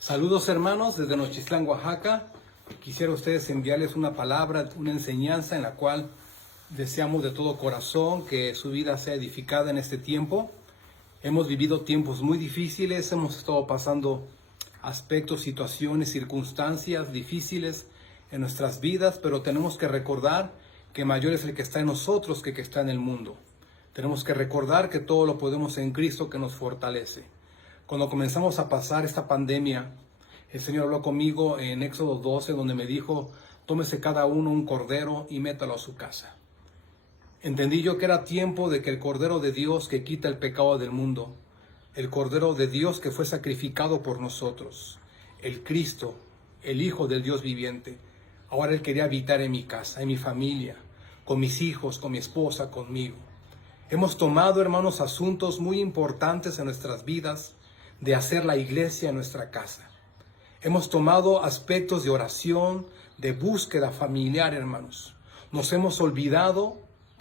Saludos hermanos desde Nochistlán, Oaxaca. Quisiera a ustedes enviarles una palabra, una enseñanza en la cual deseamos de todo corazón que su vida sea edificada en este tiempo. Hemos vivido tiempos muy difíciles, hemos estado pasando aspectos, situaciones, circunstancias difíciles en nuestras vidas, pero tenemos que recordar que mayor es el que está en nosotros que el que está en el mundo. Tenemos que recordar que todo lo podemos en Cristo que nos fortalece. Cuando comenzamos a pasar esta pandemia, el Señor habló conmigo en Éxodo 12, donde me dijo, tómese cada uno un cordero y métalo a su casa. Entendí yo que era tiempo de que el Cordero de Dios que quita el pecado del mundo, el Cordero de Dios que fue sacrificado por nosotros, el Cristo, el Hijo del Dios viviente, ahora Él quería habitar en mi casa, en mi familia, con mis hijos, con mi esposa, conmigo. Hemos tomado, hermanos, asuntos muy importantes en nuestras vidas, de hacer la iglesia en nuestra casa. Hemos tomado aspectos de oración, de búsqueda familiar, hermanos. Nos hemos olvidado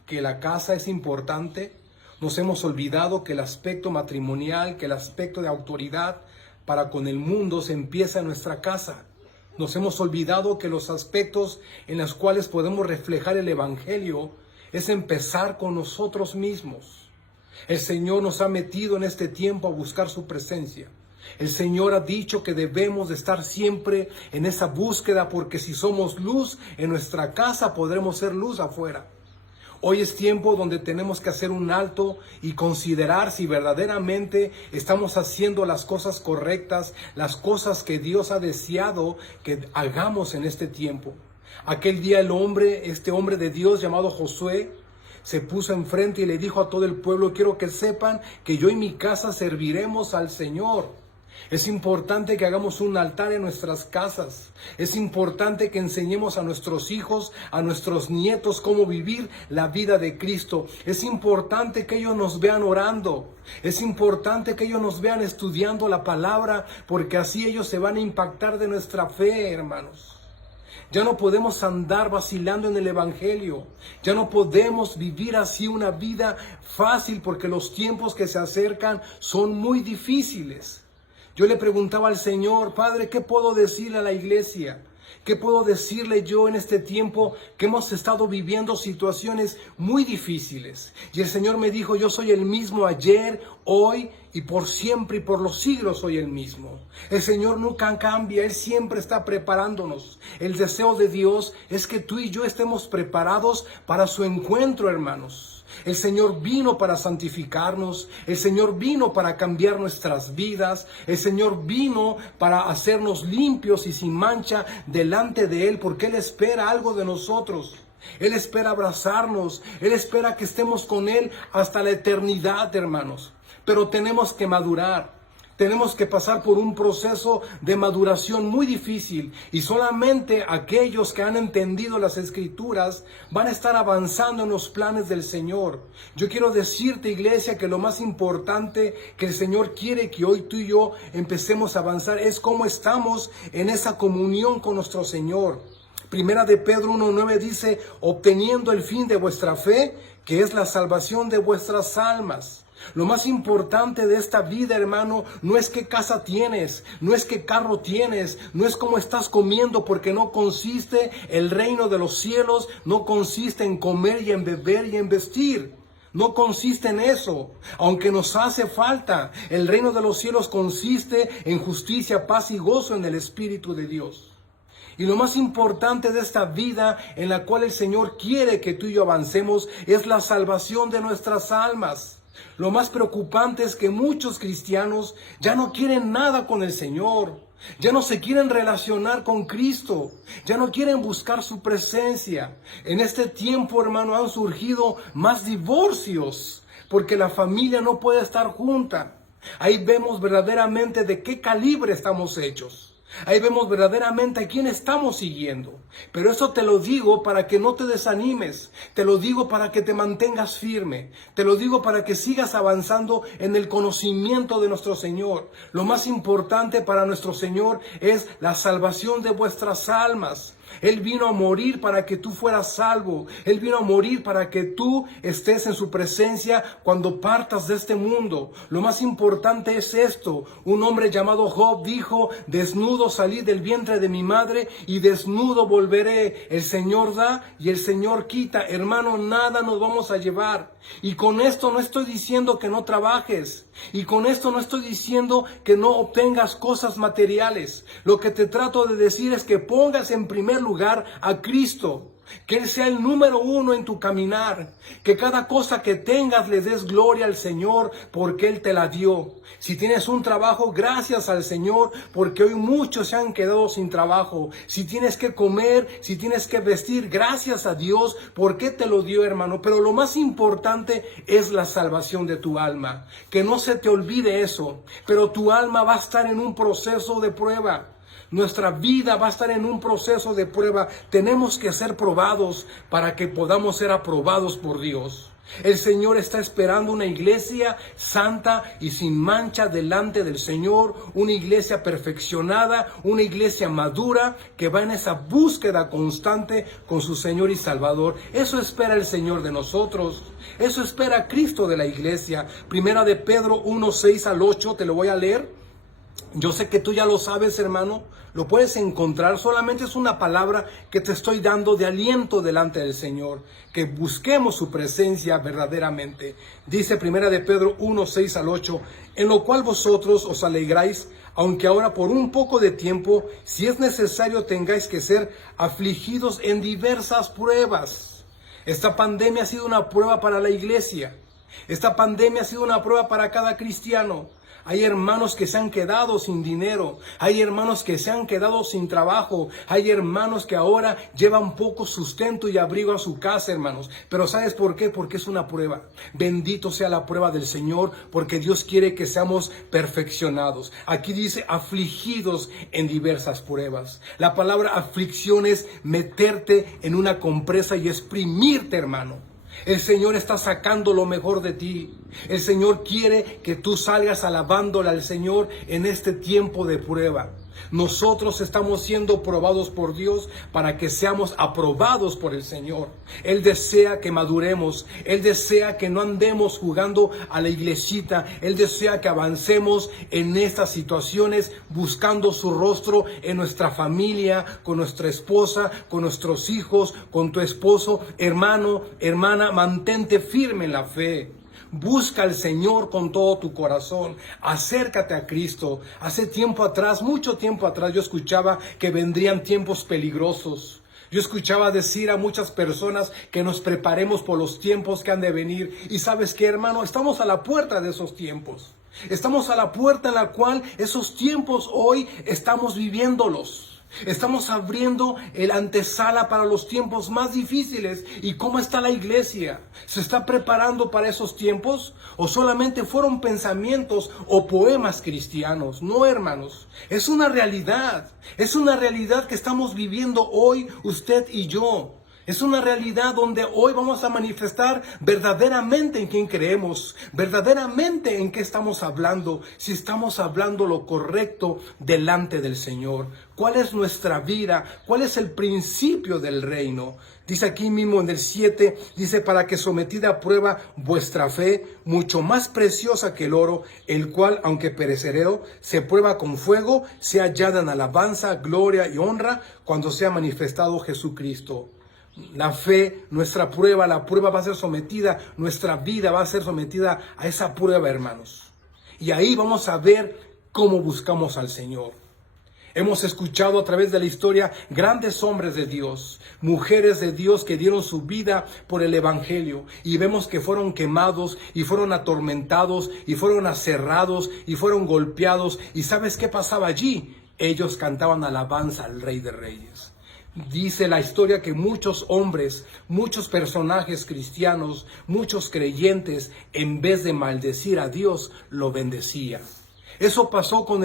que la casa es importante. Nos hemos olvidado que el aspecto matrimonial, que el aspecto de autoridad para con el mundo se empieza en nuestra casa. Nos hemos olvidado que los aspectos en los cuales podemos reflejar el evangelio es empezar con nosotros mismos. El Señor nos ha metido en este tiempo a buscar su presencia. El Señor ha dicho que debemos de estar siempre en esa búsqueda, porque si somos luz en nuestra casa, podremos ser luz afuera. Hoy es tiempo donde tenemos que hacer un alto y considerar si verdaderamente estamos haciendo las cosas correctas, las cosas que Dios ha deseado que hagamos en este tiempo. Aquel día este hombre de Dios llamado Josué, se puso enfrente y le dijo a todo el pueblo, quiero que sepan que yo y mi casa serviremos al Señor. Es importante que hagamos un altar en nuestras casas. Es importante que enseñemos a nuestros hijos, a nuestros nietos cómo vivir la vida de Cristo. Es importante que ellos nos vean orando. Es importante que ellos nos vean estudiando la palabra, porque así ellos se van a impactar de nuestra fe, hermanos. Ya no podemos andar vacilando en el evangelio. Ya no podemos vivir así una vida fácil, porque los tiempos que se acercan son muy difíciles. Yo le preguntaba al Señor, Padre, ¿qué puedo decirle a la iglesia? ¿Qué puedo decirle yo en este tiempo que hemos estado viviendo situaciones muy difíciles? Y el Señor me dijo, yo soy el mismo ayer, hoy y por siempre y por los siglos soy el mismo. El Señor nunca cambia, Él siempre está preparándonos. El deseo de Dios es que tú y yo estemos preparados para su encuentro, hermanos. El Señor vino para santificarnos, el Señor vino para cambiar nuestras vidas, el Señor vino para hacernos limpios y sin mancha delante de Él, porque Él espera algo de nosotros. Él espera abrazarnos, Él espera que estemos con Él hasta la eternidad, hermanos. Pero tenemos que madurar. Tenemos que pasar por un proceso de maduración muy difícil, y solamente aquellos que han entendido las Escrituras van a estar avanzando en los planes del Señor. Yo quiero decirte, iglesia, que lo más importante que el Señor quiere que hoy tú y yo empecemos a avanzar es cómo estamos en esa comunión con nuestro Señor. Primera de Pedro 1:9 dice, obteniendo el fin de vuestra fe, que es la salvación de vuestras almas. Lo más importante de esta vida, hermano, no es qué casa tienes, no es qué carro tienes, no es cómo estás comiendo, porque no consiste el reino de los cielos, no consiste en comer y en beber y en vestir. No consiste en eso, aunque nos hace falta. El reino de los cielos consiste en justicia, paz y gozo en el Espíritu de Dios. Y lo más importante de esta vida en la cual el Señor quiere que tú y yo avancemos es la salvación de nuestras almas. Lo más preocupante es que muchos cristianos ya no quieren nada con el Señor, ya no se quieren relacionar con Cristo, ya no quieren buscar su presencia. En este tiempo, hermano, han surgido más divorcios porque la familia no puede estar junta. Ahí vemos verdaderamente de qué calibre estamos hechos. Ahí vemos verdaderamente a quién estamos siguiendo. Pero eso te lo digo para que no te desanimes. Te lo digo para que te mantengas firme. Te lo digo para que sigas avanzando en el conocimiento de nuestro Señor. Lo más importante para nuestro Señor es la salvación de vuestras almas. Él vino a morir para que tú fueras salvo. Él vino a morir para que tú estés en su presencia cuando partas de este mundo. Lo más importante es esto. Un hombre llamado Job dijo: desnudo salí del vientre de mi madre y desnudo volveré. El Señor da y el Señor quita. Hermano, nada nos vamos a llevar. Y con esto no estoy diciendo que no trabajes. Y con esto no estoy diciendo que no obtengas cosas materiales. Lo que te trato de decir es que pongas en primer lugar a Cristo. Que Él sea el número uno en tu caminar. Que cada cosa que tengas le des gloria al Señor porque Él te la dio. Si tienes un trabajo, gracias al Señor porque hoy muchos se han quedado sin trabajo. Si tienes que comer, si tienes que vestir, gracias a Dios porque te lo dio, hermano. Pero lo más importante es la salvación de tu alma. Que no se te olvide eso. Pero tu alma va a estar en un proceso de prueba. Nuestra vida va a estar en un proceso de prueba. Tenemos que ser probados para que podamos ser aprobados por Dios. El Señor está esperando una iglesia santa y sin mancha delante del Señor. Una iglesia perfeccionada, una iglesia madura que va en esa búsqueda constante con su Señor y Salvador. Eso espera el Señor de nosotros. Eso espera Cristo de la iglesia. Primera de Pedro 1, 6 al 8, te lo voy a leer. Yo sé que tú ya lo sabes, hermano, lo puedes encontrar, solamente es una palabra que te estoy dando de aliento delante del Señor, que busquemos su presencia verdaderamente. Dice Primera de Pedro 1, 6 al 8, en lo cual vosotros os alegráis, aunque ahora por un poco de tiempo, si es necesario, tengáis que ser afligidos en diversas pruebas. Esta pandemia ha sido una prueba para la iglesia. Esta pandemia ha sido una prueba para cada cristiano. Hay hermanos que se han quedado sin dinero. Hay hermanos que se han quedado sin trabajo. Hay hermanos que ahora llevan poco sustento y abrigo a su casa, hermanos. Pero ¿sabes por qué? Porque es una prueba. Bendito sea la prueba del Señor, porque Dios quiere que seamos perfeccionados. Aquí dice afligidos en diversas pruebas. La palabra aflicción es meterte en una compresa y exprimirte, hermano. El Señor está sacando lo mejor de ti. El Señor quiere que tú salgas alabándole al Señor en este tiempo de prueba. Nosotros estamos siendo probados por Dios para que seamos aprobados por el Señor. Él desea que maduremos. Él desea que no andemos jugando a la iglesita. Él desea que avancemos en estas situaciones buscando su rostro en nuestra familia, con nuestra esposa, con nuestros hijos, con tu esposo. Hermano, hermana, mantente firme en la fe. Busca al Señor con todo tu corazón. Acércate a Cristo. Hace tiempo atrás, mucho tiempo atrás, yo escuchaba que vendrían tiempos peligrosos. Yo escuchaba decir a muchas personas que nos preparemos por los tiempos que han de venir. Y ¿sabes qué, hermano? Estamos a la puerta de esos tiempos. Estamos a la puerta en la cual esos tiempos hoy estamos viviéndolos. Estamos abriendo el antesala para los tiempos más difíciles. ¿Y cómo está la iglesia? ¿Se está preparando para esos tiempos? ¿O solamente fueron pensamientos o poemas cristianos? No, hermanos. Es una realidad. Es una realidad que estamos viviendo hoy usted y yo. Es una realidad donde hoy vamos a manifestar verdaderamente en quién creemos, verdaderamente en qué estamos hablando, si estamos hablando lo correcto delante del Señor. ¿Cuál es nuestra vida? ¿Cuál es el principio del reino? Dice aquí mismo en el 7, dice, para que sometida a prueba vuestra fe, mucho más preciosa que el oro, el cual, aunque perecedero, se prueba con fuego, sea hallada en alabanza, gloria y honra, cuando sea manifestado Jesucristo. La fe, nuestra prueba, la prueba va a ser sometida, nuestra vida va a ser sometida a esa prueba, hermanos. Y ahí vamos a ver cómo buscamos al Señor. Hemos escuchado a través de la historia grandes hombres de Dios, mujeres de Dios que dieron su vida por el Evangelio. Y vemos que fueron quemados y fueron atormentados y fueron aserrados y fueron golpeados. ¿Y sabes qué pasaba allí? Ellos cantaban alabanza al Rey de Reyes. Dice la historia que muchos hombres, muchos personajes cristianos, muchos creyentes, en vez de maldecir a Dios, lo bendecían. Eso pasó con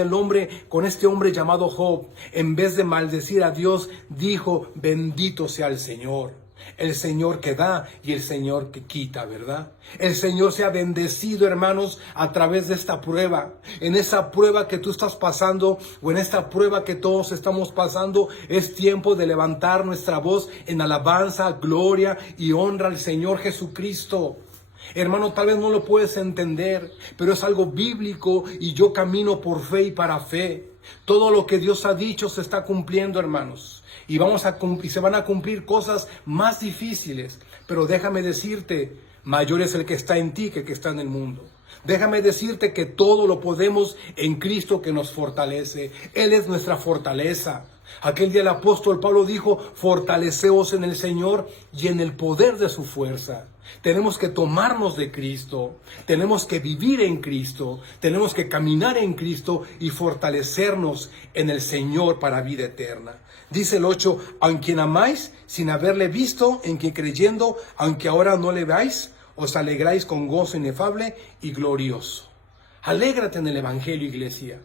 este hombre llamado Job. En vez de maldecir a Dios, dijo, bendito sea el Señor. El Señor que da y el Señor que quita, ¿verdad? El Señor se ha bendecido, hermanos, a través de esta prueba. En esa prueba que tú estás pasando o en esta prueba que todos estamos pasando, es tiempo de levantar nuestra voz en alabanza, gloria y honra al Señor Jesucristo. Hermano, tal vez no lo puedes entender, pero es algo bíblico y yo camino por fe y para fe. Todo lo que Dios ha dicho se está cumpliendo, hermanos. Y se van a cumplir cosas más difíciles. Pero déjame decirte, mayor es el que está en ti que el que está en el mundo. Déjame decirte que todo lo podemos en Cristo que nos fortalece. Él es nuestra fortaleza. Aquel día el apóstol Pablo dijo, fortaleceos en el Señor y en el poder de su fuerza. Tenemos que tomarnos de Cristo, tenemos que vivir en Cristo, tenemos que caminar en Cristo y fortalecernos en el Señor para vida eterna. Dice el 8, a quien amáis sin haberle visto, en quien creyendo, aunque ahora no le veáis, os alegráis con gozo inefable y glorioso. Alégrate en el Evangelio, iglesia.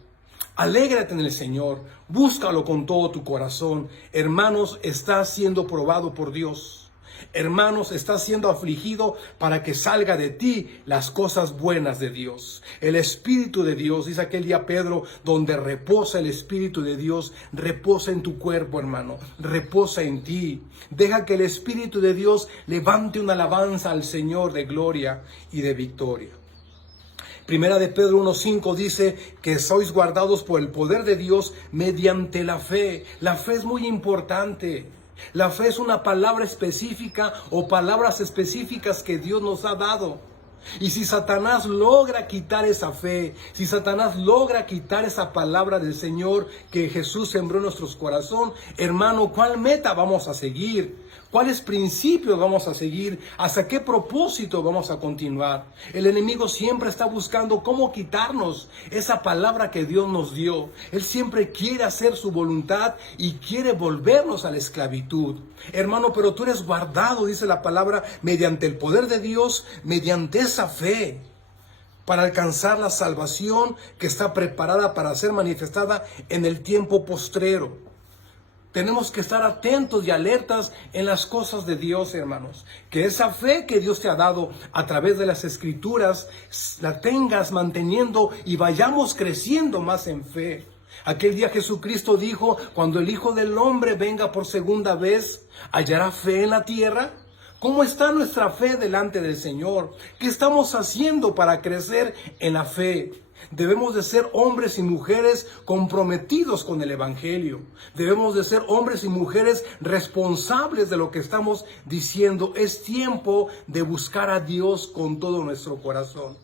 Alégrate en el Señor, búscalo con todo tu corazón. Hermanos, estás siendo probado por Dios. Hermanos, estás siendo afligido para que salga de ti las cosas buenas de Dios. El Espíritu de Dios, dice aquel día Pedro, donde reposa el Espíritu de Dios, reposa en tu cuerpo, hermano, reposa en ti. Deja que el Espíritu de Dios levante una alabanza al Señor de gloria y de victoria. Primera de Pedro 1:5 dice que sois guardados por el poder de Dios mediante la fe. La fe es muy importante. La fe es una palabra específica o palabras específicas que Dios nos ha dado. Y si Satanás logra quitar esa fe, si Satanás logra quitar esa palabra del Señor que Jesús sembró en nuestros corazones, hermano, ¿cuál meta vamos a seguir? ¿Cuáles principios vamos a seguir? ¿Hasta qué propósito vamos a continuar? El enemigo siempre está buscando cómo quitarnos esa palabra que Dios nos dio. Él siempre quiere hacer su voluntad y quiere volvernos a la esclavitud. Hermano, pero tú eres guardado, dice la palabra, mediante el poder de Dios, mediante esa fe, para alcanzar la salvación que está preparada para ser manifestada en el tiempo postrero. Tenemos que estar atentos y alertas en las cosas de Dios, hermanos. Que esa fe que Dios te ha dado a través de las Escrituras, la tengas manteniendo y vayamos creciendo más en fe. Aquel día Jesucristo dijo, cuando el Hijo del Hombre venga por segunda vez, ¿hallará fe en la tierra? ¿Cómo está nuestra fe delante del Señor? ¿Qué estamos haciendo para crecer en la fe? Debemos de ser hombres y mujeres comprometidos con el Evangelio. Debemos de ser hombres y mujeres responsables de lo que estamos diciendo. Es tiempo de buscar a Dios con todo nuestro corazón.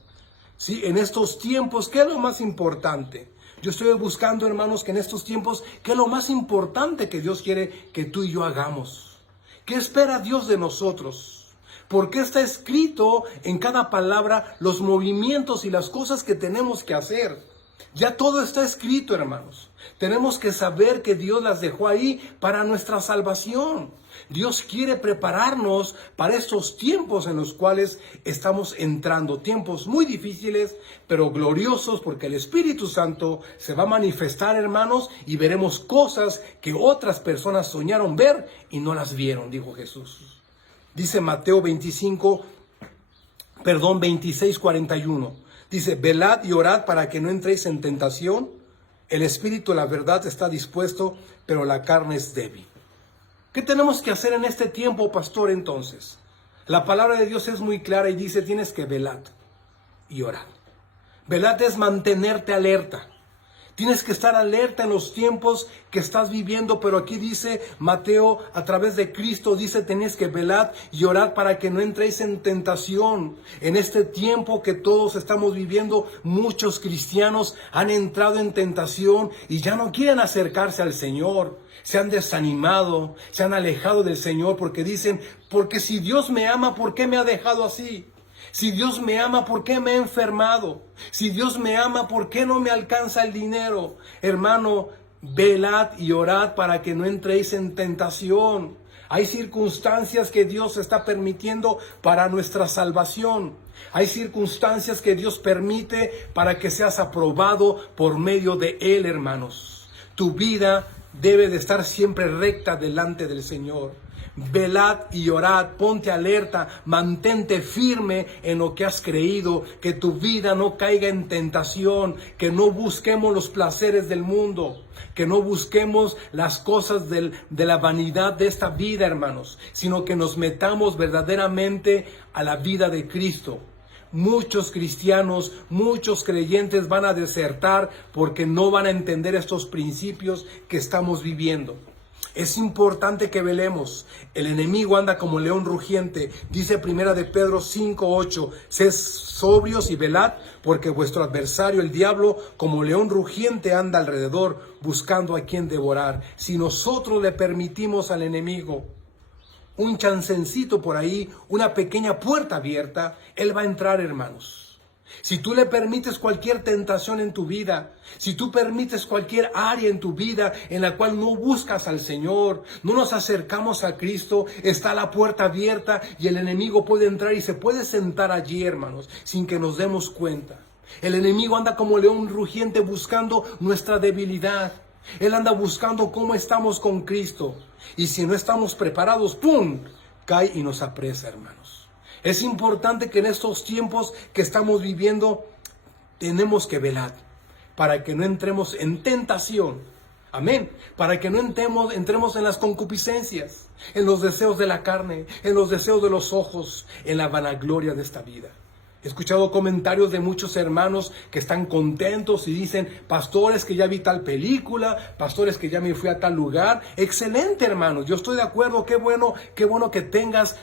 Sí, en estos tiempos, ¿qué es lo más importante? Yo estoy buscando, hermanos, que en estos tiempos, ¿qué es lo más importante que Dios quiere que tú y yo hagamos? ¿Qué espera Dios de nosotros? Porque está escrito en cada palabra los movimientos y las cosas que tenemos que hacer. Ya todo está escrito, hermanos. Tenemos que saber que Dios las dejó ahí para nuestra salvación. Dios quiere prepararnos para estos tiempos en los cuales estamos entrando. Tiempos muy difíciles, pero gloriosos, porque el Espíritu Santo se va a manifestar, hermanos, y veremos cosas que otras personas soñaron ver y no las vieron, dijo Jesús. Dice Mateo 26:41. Dice, velad y orad para que no entréis en tentación. El espíritu, la verdad, está dispuesto, pero la carne es débil. ¿Qué tenemos que hacer en este tiempo, pastor, entonces? La palabra de Dios es muy clara y dice, tienes que velar y orar. Velad es mantenerte alerta. Tienes que estar alerta en los tiempos que estás viviendo, pero aquí dice Mateo, a través de Cristo, dice, tenéis que velar y orar para que no entréis en tentación. En este tiempo que todos estamos viviendo, muchos cristianos han entrado en tentación y ya no quieren acercarse al Señor. Se han desanimado, se han alejado del Señor porque dicen, porque si Dios me ama, ¿por qué me ha dejado así? Si Dios me ama, ¿por qué me he enfermado? Si Dios me ama, ¿por qué no me alcanza el dinero? Hermano, velad y orad para que no entréis en tentación. Hay circunstancias que Dios está permitiendo para nuestra salvación. Hay circunstancias que Dios permite para que seas aprobado por medio de Él, hermanos. Tu vida debe de estar siempre recta delante del Señor. Velad y orad, ponte alerta, mantente firme en lo que has creído, que tu vida no caiga en tentación, que no busquemos los placeres del mundo, que no busquemos las cosas de la vanidad de esta vida, hermanos, sino que nos metamos verdaderamente a la vida de Cristo. Muchos cristianos, muchos creyentes van a desertar porque no van a entender estos principios que estamos viviendo. Es importante que velemos. El enemigo anda como león rugiente. Dice 1 de Pedro 5:8. Sed sobrios y velad, porque vuestro adversario, el diablo, como león rugiente anda alrededor, buscando a quien devorar. Si nosotros le permitimos al enemigo un chancencito por ahí, una pequeña puerta abierta, él va a entrar, hermanos. Si tú le permites cualquier tentación en tu vida, si tú permites cualquier área en tu vida en la cual no buscas al Señor, no nos acercamos a Cristo, está la puerta abierta y el enemigo puede entrar y se puede sentar allí, hermanos, sin que nos demos cuenta. El enemigo anda como león rugiente buscando nuestra debilidad. Él anda buscando cómo estamos con Cristo. Y si no estamos preparados, ¡pum!, cae y nos apresa, hermanos. Es importante que en estos tiempos que estamos viviendo, tenemos que velar para que no entremos en tentación. Amén. Para que no entremos en las concupiscencias, en los deseos de la carne, en los deseos de los ojos, en la vanagloria de esta vida. He escuchado comentarios de muchos hermanos que están contentos y dicen: pastores, que ya vi tal película, pastores, que ya me fui a tal lugar. Excelente, hermanos, yo estoy de acuerdo, qué bueno que tengas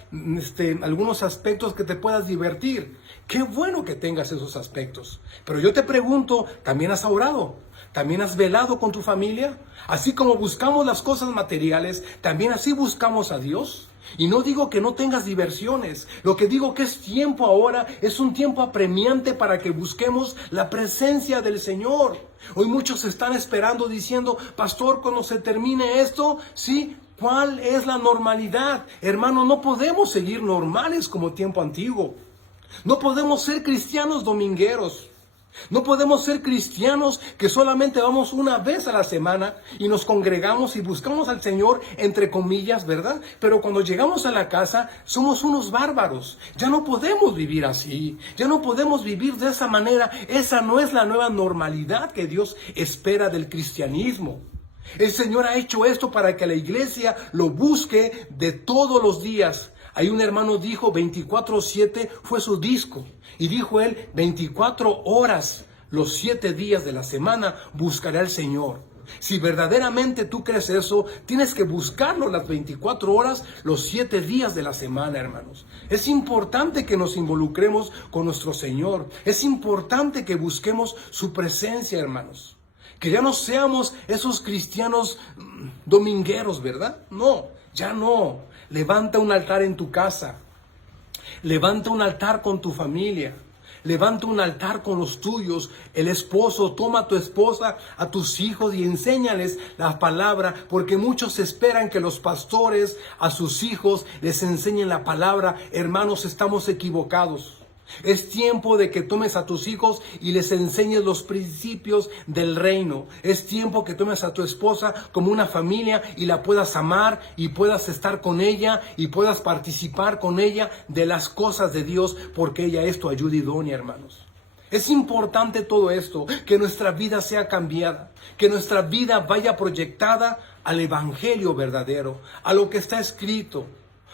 algunos aspectos que te puedas divertir. Qué bueno que tengas esos aspectos. Pero yo te pregunto, ¿también has orado? ¿También has velado con tu familia? Así como buscamos las cosas materiales, ¿también así buscamos a Dios? Y no digo que no tengas diversiones. Lo que digo que es tiempo ahora, es un tiempo apremiante para que busquemos la presencia del Señor. Hoy muchos están esperando diciendo: pastor, cuando se termine esto, ¿sí? ¿Cuál es la normalidad? Hermano, no podemos seguir normales como tiempo antiguo. No podemos ser cristianos domingueros. No podemos ser cristianos que solamente vamos una vez a la semana y nos congregamos y buscamos al Señor, entre comillas, ¿verdad? Pero cuando llegamos a la casa somos unos bárbaros. Ya no podemos vivir así. Ya no podemos vivir de esa manera. Esa no es la nueva normalidad que Dios espera del cristianismo. El Señor ha hecho esto para que la iglesia lo busque de todos los días. Hay un hermano dijo 24/7 fue su disco. Y dijo él: 24 horas, los 7 días de la semana buscaré al Señor. Si verdaderamente tú crees eso, tienes que buscarlo las 24 horas, los 7 días de la semana, hermanos. Es importante que nos involucremos con nuestro Señor. Es importante que busquemos su presencia, hermanos. Que ya no seamos esos cristianos domingueros, ¿verdad? No, ya no. Levanta un altar en tu casa. Levanta un altar con tu familia. Levanta un altar con los tuyos. El esposo, toma a tu esposa, a tus hijos y enséñales la palabra, porque muchos esperan que los pastores a sus hijos les enseñen la palabra. Hermanos, estamos equivocados. Es tiempo de que tomes a tus hijos y les enseñes los principios del reino. Es tiempo que tomes a tu esposa como una familia y la puedas amar y puedas estar con ella y puedas participar con ella de las cosas de Dios, porque ella es tu ayuda idónea, hermanos. Es importante todo esto, que nuestra vida sea cambiada, que nuestra vida vaya proyectada al evangelio verdadero, a lo que está escrito.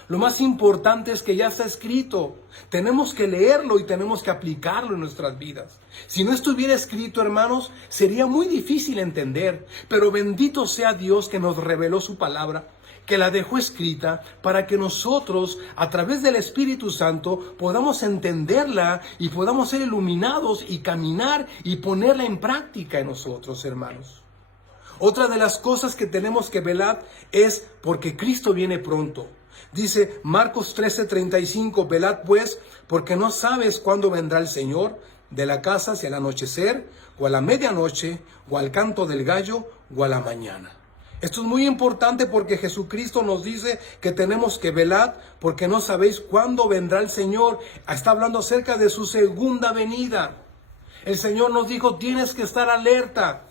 Lo más importante es que ya está escrito. Tenemos que leerlo y tenemos que aplicarlo en nuestras vidas. Si no estuviera escrito, hermanos, sería muy difícil entender. Pero bendito sea Dios que nos reveló su palabra, que la dejó escrita para que nosotros, a través del Espíritu Santo, podamos entenderla y podamos ser iluminados y caminar y ponerla en práctica en nosotros, hermanos. Otra de las cosas que tenemos que velar es porque Cristo viene pronto. Dice Marcos 13:35, velad pues, porque no sabes cuándo vendrá el Señor de la casa, hacia el anochecer, o a la medianoche, o al canto del gallo, o a la mañana. Esto es muy importante porque Jesucristo nos dice que tenemos que velar, porque no sabéis cuándo vendrá el Señor. Está hablando acerca de su segunda venida. El Señor nos dijo: tienes que estar alerta.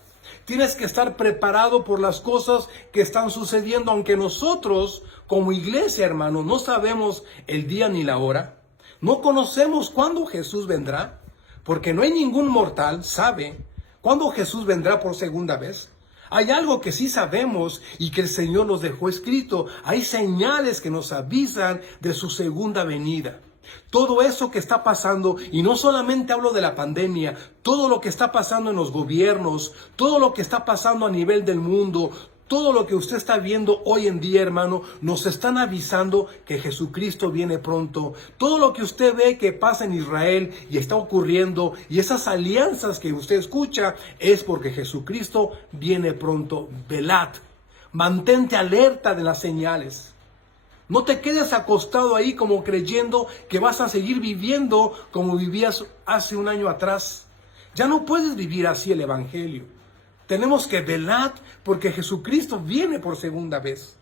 Tienes que estar preparado por las cosas que están sucediendo, aunque nosotros como iglesia, hermano, no sabemos el día ni la hora. No conocemos cuándo Jesús vendrá, porque no hay ningún mortal sabe cuándo Jesús vendrá por segunda vez. Hay algo que sí sabemos y que el Señor nos dejó escrito. Hay señales que nos avisan de su segunda venida. Todo eso que está pasando, y no solamente hablo de la pandemia, todo lo que está pasando en los gobiernos, todo lo que está pasando a nivel del mundo, todo lo que usted está viendo hoy en día, hermano, nos están avisando que Jesucristo viene pronto. Todo lo que usted ve que pasa en Israel y está ocurriendo, y esas alianzas que usted escucha, es porque Jesucristo viene pronto. Velad, mantente alerta de las señales. No te quedes acostado ahí como creyendo que vas a seguir viviendo como vivías hace un año atrás. Ya no puedes vivir así el Evangelio. Tenemos que velar porque Jesucristo viene por segunda vez.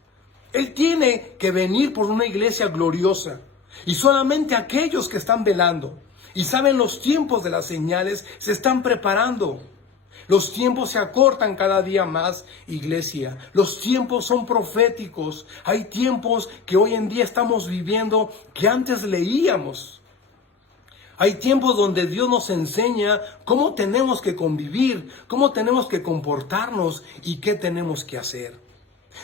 Él tiene que venir por una iglesia gloriosa. Y solamente aquellos que están velando y saben los tiempos de las señales se están preparando. Los tiempos se acortan cada día más, iglesia. Los tiempos son proféticos. Hay tiempos que hoy en día estamos viviendo que antes leíamos. Hay tiempos donde Dios nos enseña cómo tenemos que convivir, cómo tenemos que comportarnos y qué tenemos que hacer.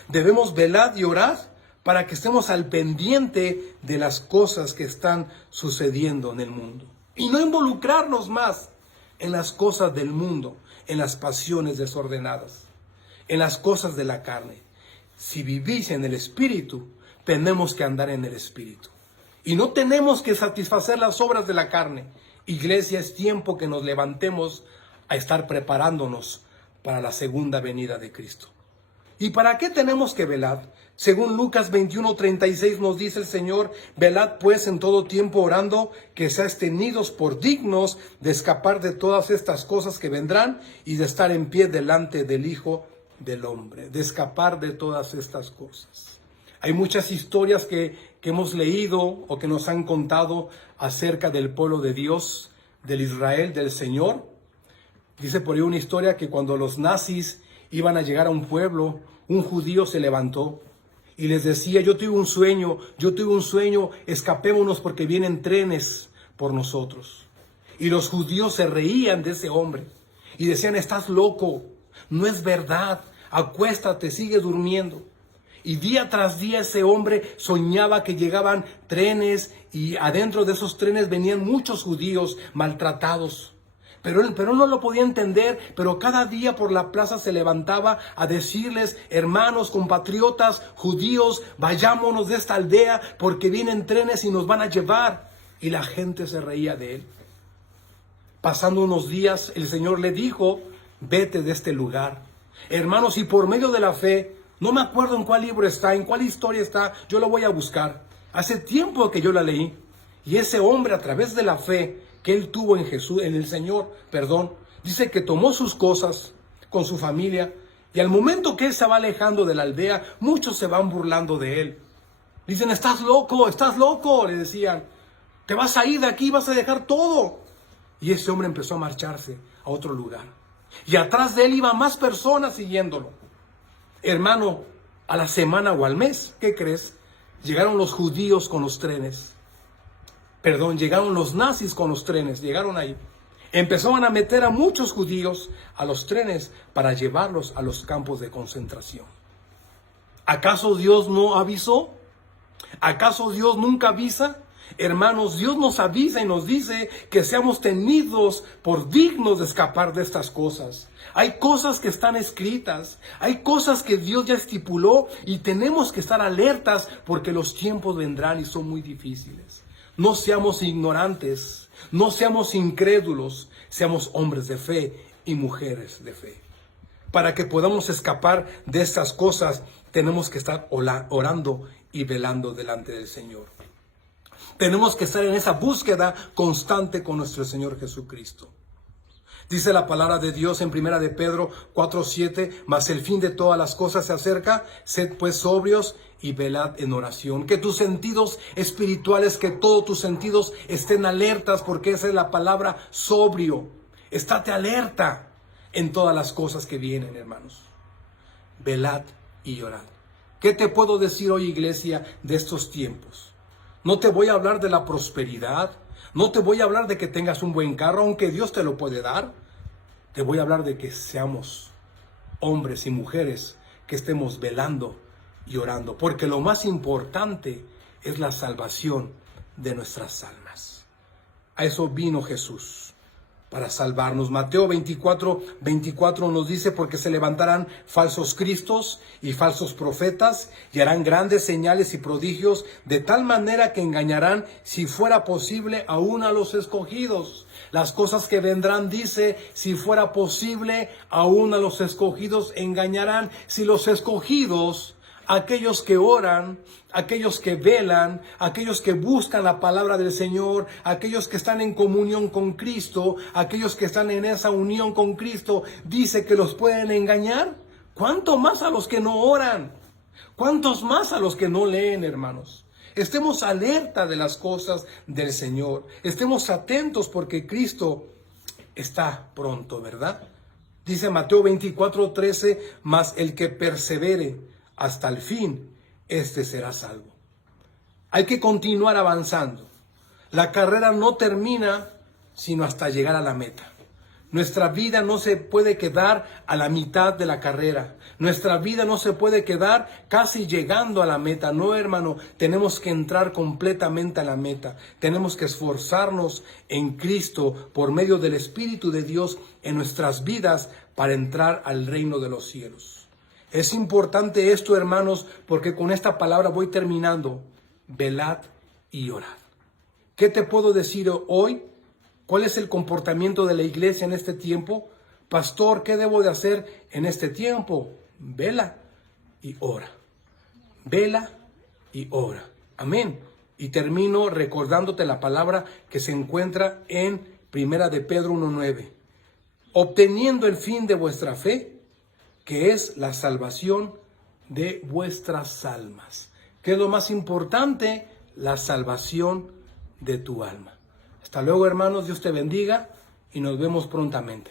Debemos velar y orar para que estemos al pendiente de las cosas que están sucediendo en el mundo. Y no involucrarnos más en las cosas del mundo, en las pasiones desordenadas, en las cosas de la carne. Si vivís en el Espíritu, tenemos que andar en el Espíritu. Y no tenemos que satisfacer las obras de la carne. Iglesia, es tiempo que nos levantemos a estar preparándonos para la segunda venida de Cristo. ¿Y para qué tenemos que velar? Según Lucas 21:36 nos dice el Señor: velad pues en todo tiempo orando, que seáis tenidos por dignos de escapar de todas estas cosas que vendrán y de estar en pie delante del Hijo del Hombre. De escapar de todas estas cosas. Hay muchas historias que hemos leído o que nos han contado acerca del pueblo de Dios, del Israel, del Señor. Dice por ahí una historia que cuando los nazis iban a llegar a un pueblo, un judío se levantó y les decía: yo tuve un sueño, escapémonos porque vienen trenes por nosotros. Y los judíos se reían de ese hombre y decían: estás loco, no es verdad, acuéstate, sigue durmiendo. Y día tras día ese hombre soñaba que llegaban trenes y adentro de esos trenes venían muchos judíos maltratados. Pero él no lo podía entender, pero cada día por la plaza se levantaba a decirles: hermanos, compatriotas, judíos, vayámonos de esta aldea porque vienen trenes y nos van a llevar. Y la gente se reía de él. Pasando unos días, el Señor le dijo: vete de este lugar. Hermanos, y por medio de la fe, no me acuerdo en cuál libro está, en cuál historia está, yo lo voy a buscar. Hace tiempo que yo la leí. Y ese hombre, a través de la fe que él tuvo en Jesús, en el Señor, dice que tomó sus cosas con su familia, y al momento que él se va alejando de la aldea, muchos se van burlando de él. Dicen: estás loco, le decían, te vas a ir de aquí, vas a dejar todo. Y ese hombre empezó a marcharse a otro lugar. Y atrás de él iban más personas siguiéndolo. Hermano, a la semana o al mes, ¿qué crees? Llegaron los judíos con los trenes. Llegaron los nazis con los trenes, llegaron ahí. Empezaban a meter a muchos judíos a los trenes para llevarlos a los campos de concentración. ¿Acaso Dios no avisó? ¿Acaso Dios nunca avisa? Hermanos, Dios nos avisa y nos dice que seamos tenidos por dignos de escapar de estas cosas. Hay cosas que están escritas, hay cosas que Dios ya estipuló y tenemos que estar alertas porque los tiempos vendrán y son muy difíciles. No seamos ignorantes, no seamos incrédulos, seamos hombres de fe y mujeres de fe. Para que podamos escapar de estas cosas, tenemos que estar orando y velando delante del Señor. Tenemos que estar en esa búsqueda constante con nuestro Señor Jesucristo. Dice la palabra de Dios en 1 de Pedro 4:7, mas el fin de todas las cosas se acerca, sed pues sobrios y velad en oración. Que tus sentidos espirituales, que todos tus sentidos estén alertas, porque esa es la palabra sobrio. Estate alerta. en todas las cosas que vienen, hermanos. Velad y orad. ¿Qué te puedo decir hoy, iglesia, de estos tiempos? No te voy a hablar de la prosperidad, no te voy a hablar de que tengas un buen carro, aunque Dios te lo puede dar. Te voy a hablar de que seamos hombres y mujeres que estemos velando y orando, porque lo más importante es la salvación de nuestras almas. A eso vino Jesús, para salvarnos. Mateo 24 nos dice: porque se levantarán falsos cristos y falsos profetas, y harán grandes señales y prodigios, de tal manera que engañarán, si fuera posible, aún a los escogidos. Las cosas que vendrán, dice, si fuera posible, aún a los escogidos engañarán. Si los escogidos, aquellos que oran, aquellos que velan, aquellos que buscan la palabra del Señor, aquellos que están en comunión con Cristo, aquellos que están en esa unión con Cristo, dice que los pueden engañar. ¿Cuánto más a los que no oran? ¿Cuántos más a los que no leen, hermanos? Estemos alerta de las cosas del Señor. Estemos atentos porque Cristo está pronto, ¿verdad? Dice Mateo 24:13, mas el que persevere hasta el fin, este será salvo. Hay que continuar avanzando. La carrera no termina sino hasta llegar a la meta. Nuestra vida no se puede quedar a la mitad de la carrera. Nuestra vida no se puede quedar casi llegando a la meta. No, hermano, tenemos que entrar completamente a la meta. Tenemos que esforzarnos en Cristo por medio del Espíritu de Dios en nuestras vidas para entrar al reino de los cielos. Es importante esto, hermanos, porque con esta palabra voy terminando. Velad y orad. ¿Qué te puedo decir hoy? ¿Cuál es el comportamiento de la iglesia en este tiempo? Pastor, ¿qué debo de hacer en este tiempo? Vela y ora. Vela y ora. Amén. Y termino recordándote la palabra que se encuentra en 1 de Pedro 1:9. Obteniendo el fin de vuestra fe, que es la salvación de vuestras almas. ¿Qué es lo más importante? La salvación de tu alma. Hasta luego, hermanos. Dios te bendiga y nos vemos prontamente.